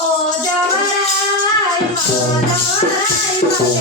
Oh, darling, my darling.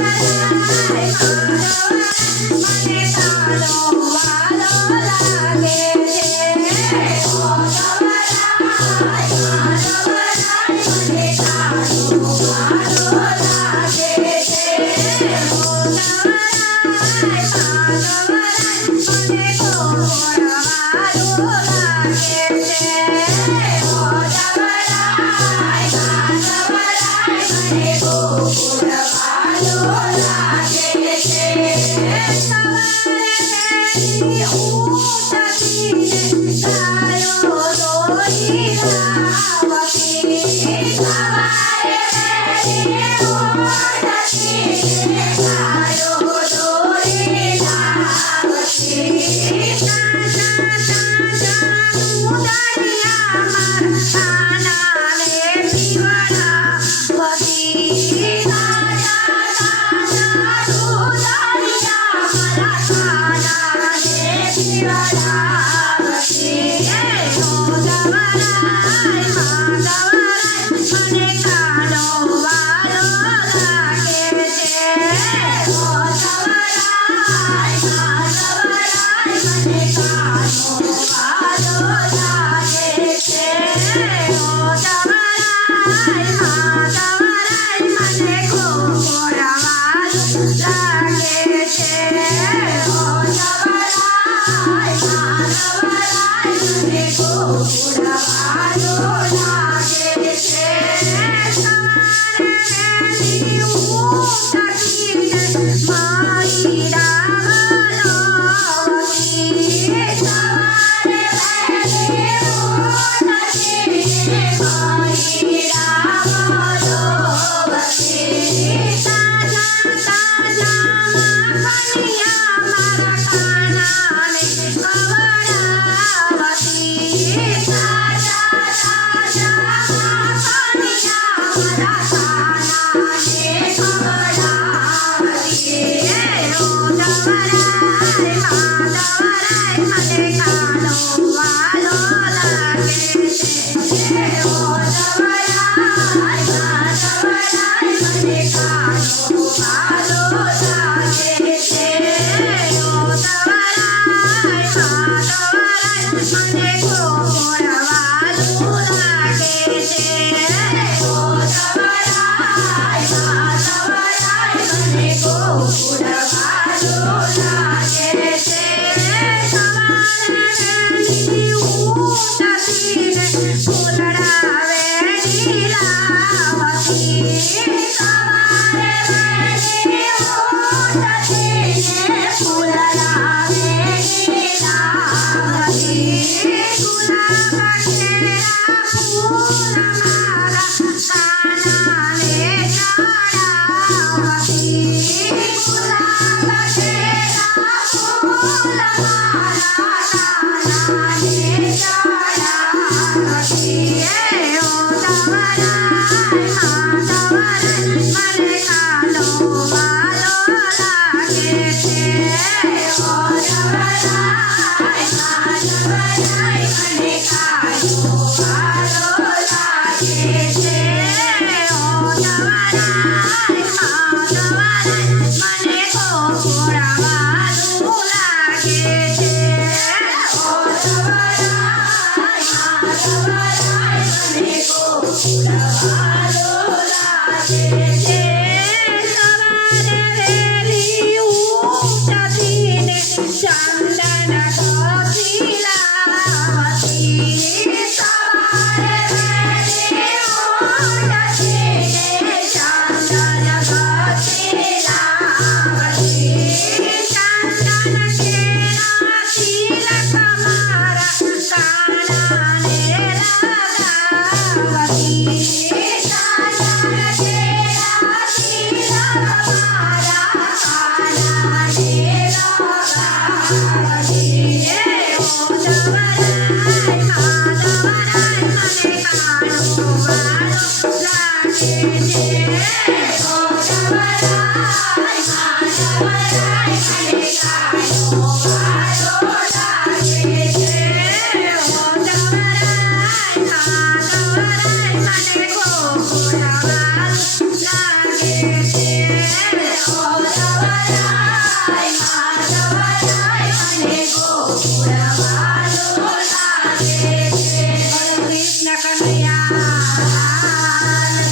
Thank you. she Yeah.